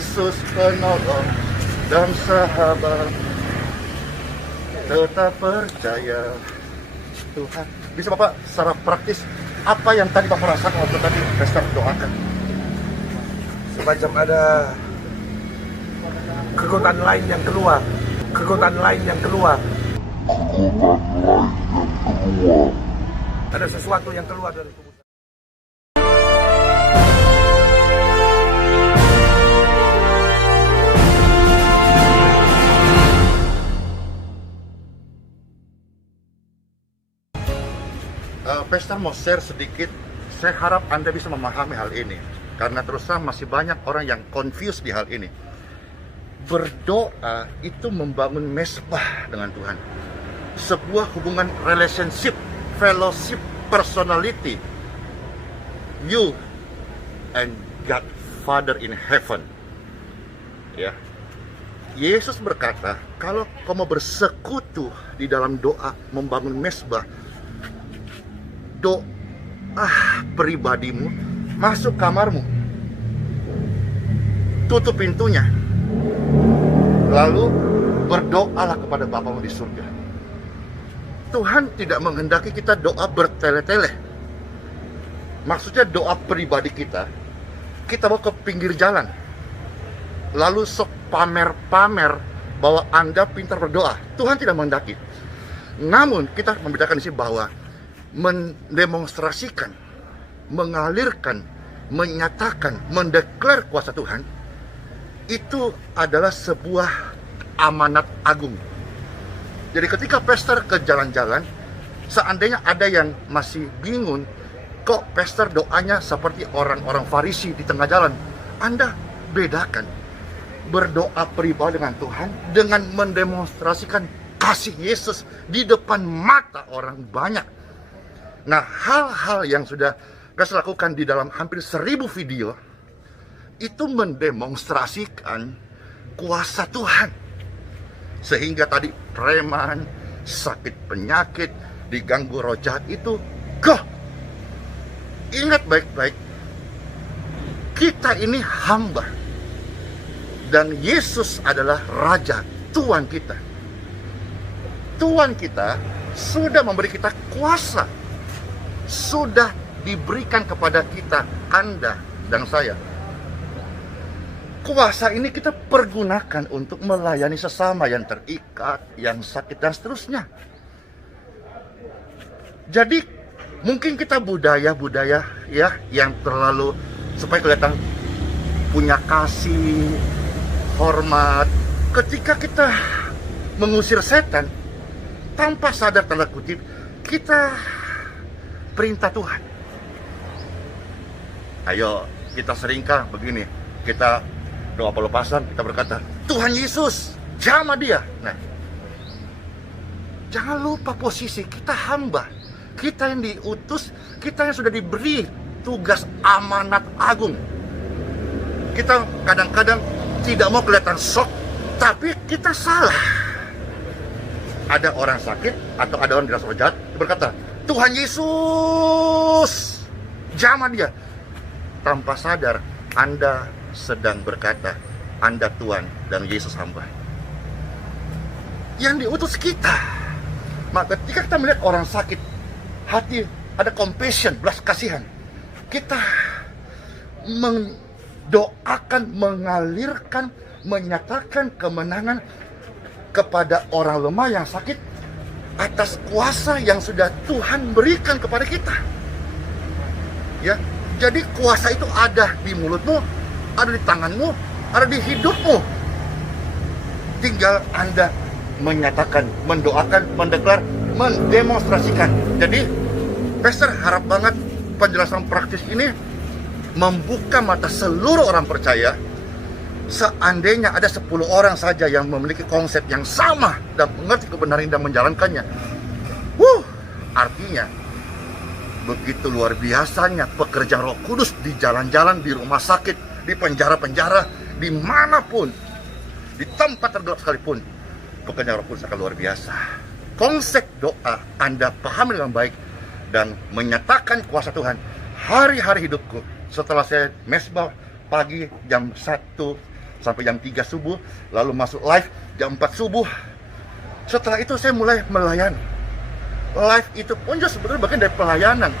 Yesus penolong dan sahabat, tetap percaya Tuhan. Bisa Bapak secara praktis apa yang tadi Bapak rasakan waktu tadi Pastor doakan? Semacam ada kekuatan lain yang keluar, kekuatan lain yang keluar. Ada sesuatu yang keluar dari tubuh. Pastor mau share sedikit. Saya harap Anda bisa memahami hal ini, karena terus terang masih banyak orang yang confused di hal ini. Berdoa itu membangun mesbah dengan Tuhan, sebuah hubungan relationship, fellowship, personality, you and God Father in heaven. Ya, Yesus berkata, kalau kamu bersekutu di dalam doa membangun mesbah, doa pribadimu, masuk kamarmu, tutup pintunya, lalu berdoalah kepada Bapamu di surga. Tuhan tidak menghendaki kita doa bertele-tele. Maksudnya doa pribadi kita bawa ke pinggir jalan, lalu sok pamer-pamer bahwa Anda pintar berdoa. Tuhan tidak menghendaki. Namun kita membedakan di sini bahwa mendemonstrasikan, mengalirkan, menyatakan, mendeklar kuasa Tuhan, itu adalah sebuah amanat agung. Jadi ketika pastor ke jalan-jalan, seandainya ada yang masih bingung, kok pastor doanya seperti orang-orang Farisi di tengah jalan, Anda bedakan berdoa pribadi dengan Tuhan dengan mendemonstrasikan kasih Yesus di depan mata orang banyak. Nah, hal-hal yang sudah saya lakukan di dalam hampir 1000 video itu mendemonstrasikan kuasa Tuhan. Sehingga tadi preman, sakit penyakit, diganggu roh jahat itu, ingat baik-baik, kita ini hamba dan Yesus adalah Raja, Tuan kita. Tuan kita sudah memberi kita kuasa, sudah diberikan kepada kita, Anda dan saya. Kuasa ini kita pergunakan untuk melayani sesama yang terikat, yang sakit, dan seterusnya. Jadi mungkin kita budaya-budaya ya yang terlalu supaya kelihatan punya kasih, hormat. Ketika kita mengusir setan tanpa sadar tanda kutip, kita perintah Tuhan. Ayo, kita seringkah begini, kita doa pelepasan, kita berkata, Tuhan Yesus, jamah dia. Nah, jangan lupa posisi kita hamba, kita yang diutus, kita yang sudah diberi tugas amanat agung. Kita kadang-kadang tidak mau kelihatan sok, tapi kita salah. Ada orang sakit atau ada orang dirasa jahat, berkata, Tuhan Yesus, jamah dia. Tanpa sadar, Anda sedang berkata, Anda Tuhan dan Yesus hamba. Yang diutus kita. Maka ketika kita melihat orang sakit, hati ada compassion, belas kasihan. Kita mendoakan, mengalirkan, menyatakan kemenangan kepada orang lemah yang sakit atas kuasa yang sudah Tuhan berikan kepada kita. Ya, jadi kuasa itu ada di mulutmu, ada di tanganmu, ada di hidupmu. Tinggal Anda menyatakan, mendoakan, mendeklar, mendemonstrasikan. Jadi, pastor harap banget penjelasan praktis ini membuka mata seluruh orang percaya. Seandainya ada 10 orang saja yang memiliki konsep yang sama dan mengerti kebenaran dan menjalankannya, artinya begitu luar biasanya pekerjaan Roh Kudus di jalan-jalan, di rumah sakit, di penjara-penjara, dimanapun, di tempat tergelap sekalipun, pekerjaan Roh Kudus akan luar biasa. Konsep doa Anda pahami dengan baik dan menyatakan kuasa Tuhan. Hari-hari hidupku setelah saya mesbah pagi jam 1 sampai jam 3 subuh, lalu masuk live jam 4 subuh. Setelah itu saya mulai melayani. Live itu pun juga sebenarnya bagian dari pelayanan,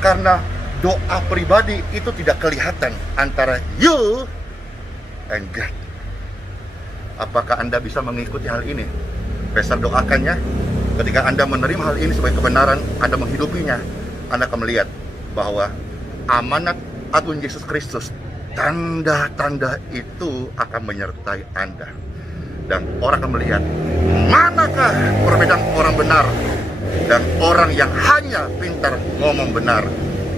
karena doa pribadi itu tidak kelihatan antara you and God. Apakah Anda bisa mengikuti hal ini? Pastor doakannya. Ketika Anda menerima hal ini sebagai kebenaran, Anda menghidupinya, Anda akan melihat bahwa amanat agung Yesus Kristus, tanda-tanda itu akan menyertai Anda. Dan orang akan melihat manakah perbedaan orang benar dan orang yang hanya pintar ngomong benar.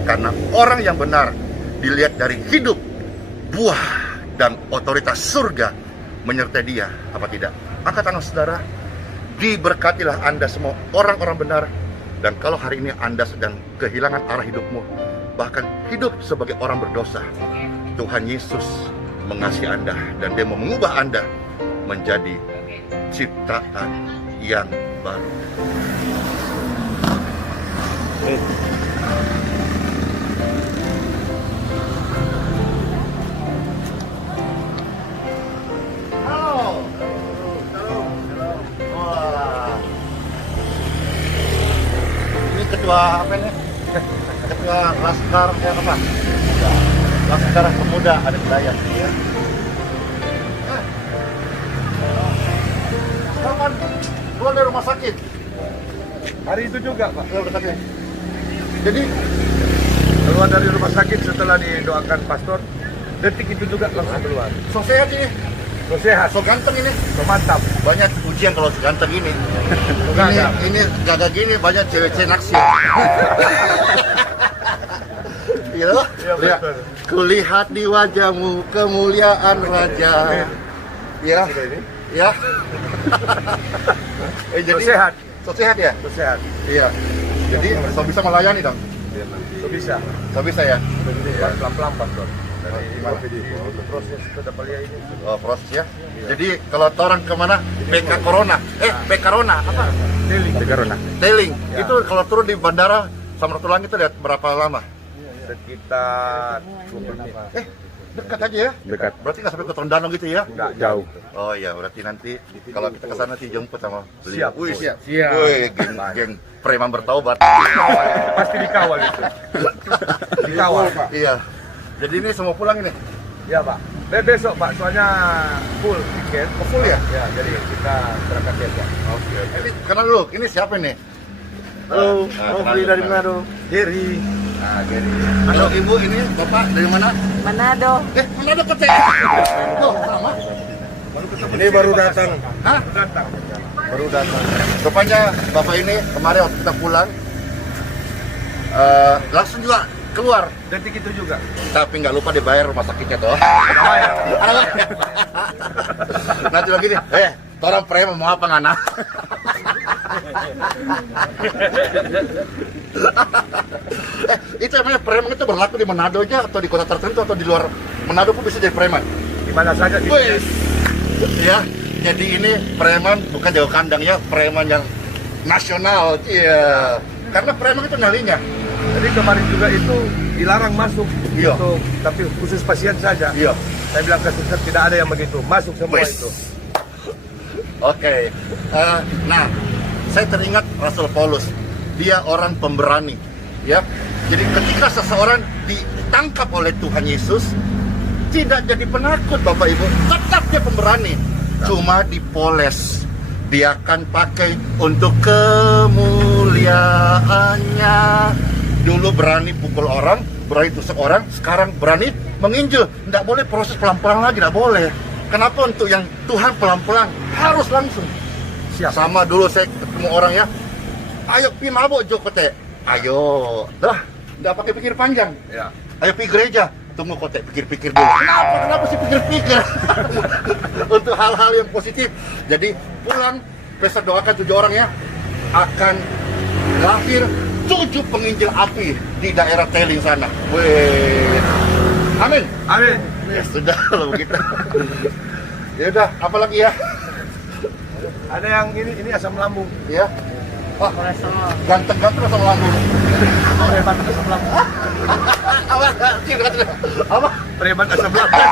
Karena orang yang benar dilihat dari hidup, buah, dan otoritas surga menyertai dia, apa tidak? Angkat tangan saudara. Diberkatilah Anda semua orang-orang benar. Dan kalau hari ini Anda sedang kehilangan arah hidupmu, bahkan hidup sebagai orang berdosa, Tuhan Yesus mengasihi Anda dan Dia mau mengubah Anda menjadi ciptaan yang baru. Halo. Wah. Ini ketua apa ini? Ketua Laskar ya apa? Laskar Pemuda ada Dayak ya. Kapan keluar dari rumah sakit? Hari itu juga, Pak. Keluar rumah sakit. Jadi Keluar dari rumah sakit setelah didoakan pastor, detik itu juga langsung keluar. so sehat ini, So sehat, so ganteng ini. so mantap. Banyak ujian kalau ganteng ini. Gagah. Ini gagah gini banyak cewek-cewek naksir. Iya, Iya, lihat. betul. Kulihat di wajahmu kemuliaan Raja. Ya, Udah ini. ya. So sehat, so sehat ya. so sehat. Iya. Jadi so bisa melayani dong. So bisa. So bisa ya. Pelan-pelan pastor. Dari proses kedapatnya ini. Oh, proses ya. Jadi kalau orang kemana? PK Corona. PK Corona apa? Tailing. Ya. Itu kalau turun di bandara Samratulangi itu lihat berapa lama? Sekitar 20 menit. Dekat aja ya. Dekat. Berarti nggak sampai ke Tondano gitu ya? Enggak Jauh. Oh iya, berarti nanti kalau kita ke sana dijemput sama beliau. Siap. Wih, siap. Siap. Wih, geng preman bertaubat. Pasti dikawal itu. Dikawal, Pak. Iya. Jadi ini semua pulang ini. Ya, Pak. Besok, Pak, soalnya full tiket. Full ya? Ya, jadi kita berangkat besok. Oke. Ini kenal dulu. Ini siapa ini? Halo, Nah, Nofri kenal, dari kenal. Manado. Jerry. Nah, jadi. Halo Ibu, ini Bapak dari mana? Manado. Manado Kota. Oh, sama. Ini baru datang. Hah? Baru datang. Rupanya Bapak ini kemarin waktu kita pulang langsung juga keluar, Detik itu juga. tapi nggak lupa dibayar rumah sakitnya toh. Nanti lagi nih, orang preman mau apa ngana? Itu emangnya preman itu berlaku di Manado aja atau di kota tertentu atau di luar Manado pun bisa jadi preman? Di mana saja di Wih, ya, jadi ini preman bukan jauh kandang ya, preman yang nasional, iya. Karena preman itu nyalinya, Jadi kemarin juga itu dilarang masuk. Iya. Untuk, tapi khusus pasien saja. iya. Saya bilang ke suster tidak ada yang begitu. Masuk semua Wis. itu. Oke, nah, saya teringat Rasul Paulus, dia orang pemberani, ya. Jadi ketika seseorang ditangkap oleh Tuhan Yesus, tidak jadi penakut Bapak Ibu, tetap dia pemberani, cuma dipoles. Dia akan pakai untuk kemuliaannya. Dulu berani pukul orang, berani tusuk orang, sekarang berani menginjil. Tidak boleh proses pelan-pelan lagi, tidak boleh. Kenapa untuk yang Tuhan pelan-pelan harus langsung? Siap. Sama dulu saya ketemu orang ya, ayo pi mabok jok kote, ayo, dah, tidak pakai pikir panjang. Ya. Ayo pergi gereja, tunggu kote, pikir-pikir dulu. Kenapa sih pikir-pikir? Untuk hal-hal yang positif. Jadi pulang, besok doakan 7 orang ya, akan lahir 7 penginjil api di daerah Tailing sana. Wih, amin. Amin. Ya sudah kalau begitu. Ya udah, apalagi ya? Ada yang ini asam lambung. Ya. Wah, Kolesterol. ganteng-ganteng sama lambung. Hebat asam lambung. Apa? Preman asam lambung.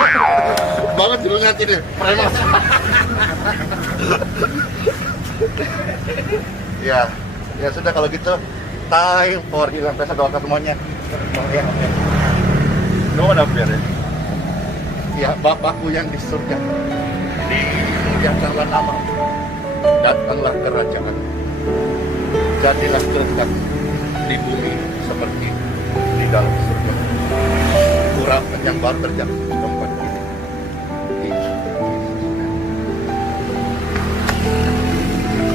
Banget judulnya ini, preman. Ya, ya sudah kalau gitu. Time for hilang pesta, doakan semuanya. Ya, ya. Doa apa ya? Ya, Bapakku yang di surga, dimuliakanlah nama, datanglah kerajaan, jadilah kehendak di bumi seperti di dalam surga. Urapan yang baru terjadi di tempat ini.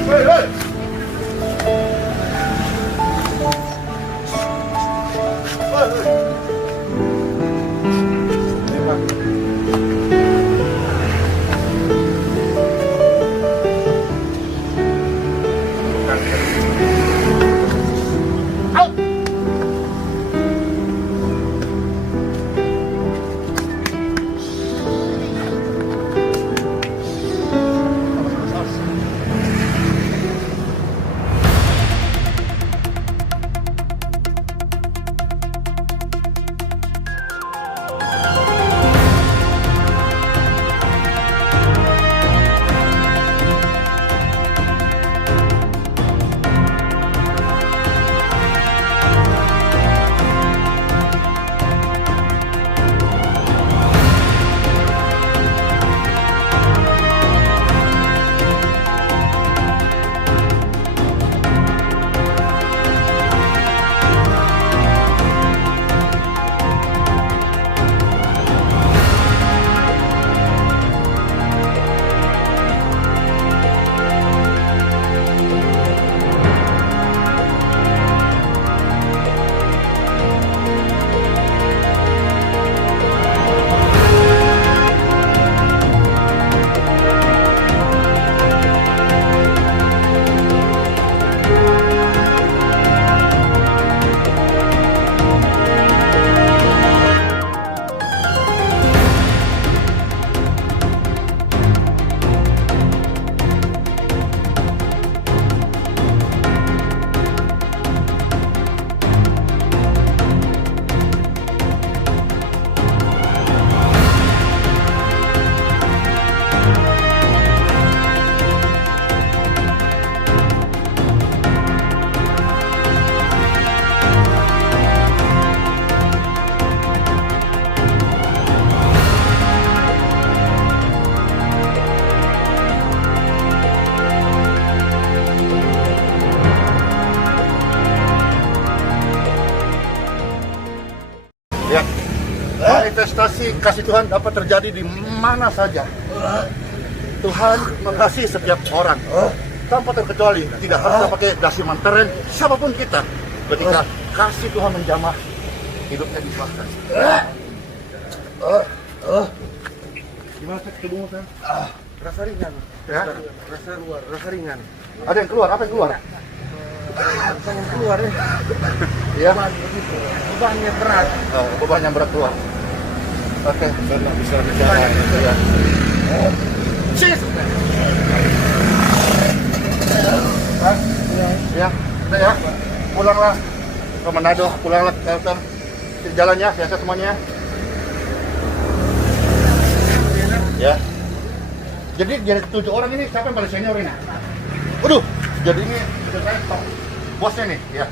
Hei, hei! Ya, manifestasi kasih Tuhan dapat terjadi di mana saja. Tuhan mengasihi setiap orang tanpa terkecuali, tidak harus pakai dasi manteren, siapapun kita. Ketika kasih Tuhan menjamah, hidupnya dibahkan. Gimana tubuhmu, San? Rasa ringan. Ya? Rasa ringan. Ada yang keluar? Apa yang keluar? Yang keluar ya. Ya, Bebannya berat. beban yang berat keluar. Oke, Nggak bisa berjalan. ya. Cheers. Ya, udah ya. Pulanglah ke Manado, pulanglah ke Kalteng. Jalannya, sehat semuanya. Ya. Jadi dari 7 orang ini siapa yang paling senior ini? Waduh, jadi ini sudah saya top bosnya nih, ya.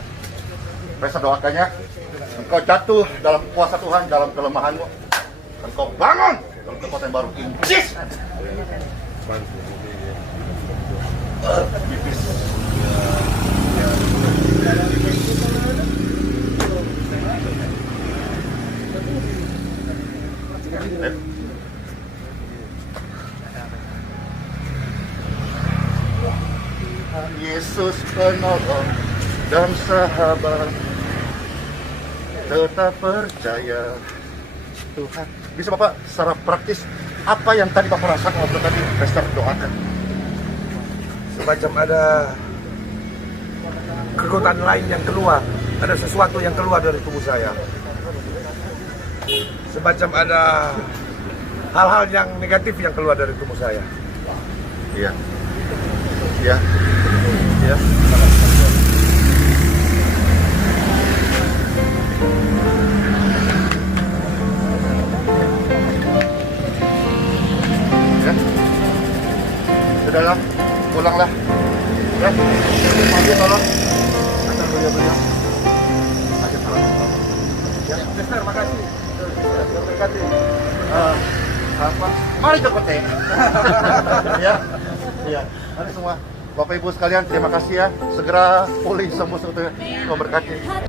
Saya doakannya, engkau jatuh dalam kuasa Tuhan, dalam kelemahanmu. Engkau bangun dalam kekuatan yang baru. Incis. Pipis. Yesus penolong dan sahabat, tetap percaya Tuhan. Bisa Bapak secara praktis apa yang tadi Bapak rasakan waktu tadi Pastor doakan? Semacam ada kekuatan lain yang keluar, ada sesuatu yang keluar dari tubuh saya. Semacam ada hal-hal yang negatif yang keluar dari tubuh saya. Iya. Iya. Iya. Sudahlah, pulanglah. Ya, mandi tolong. Antar beliau-beliau. Kasih salam. Ya, Mister, makasih. berkati. Apa? Mari Joko teh. Ya, iya. Mari semua. Bapak Ibu sekalian, terima kasih ya. Segera pulih sembuh seutuhnya. Memberkati.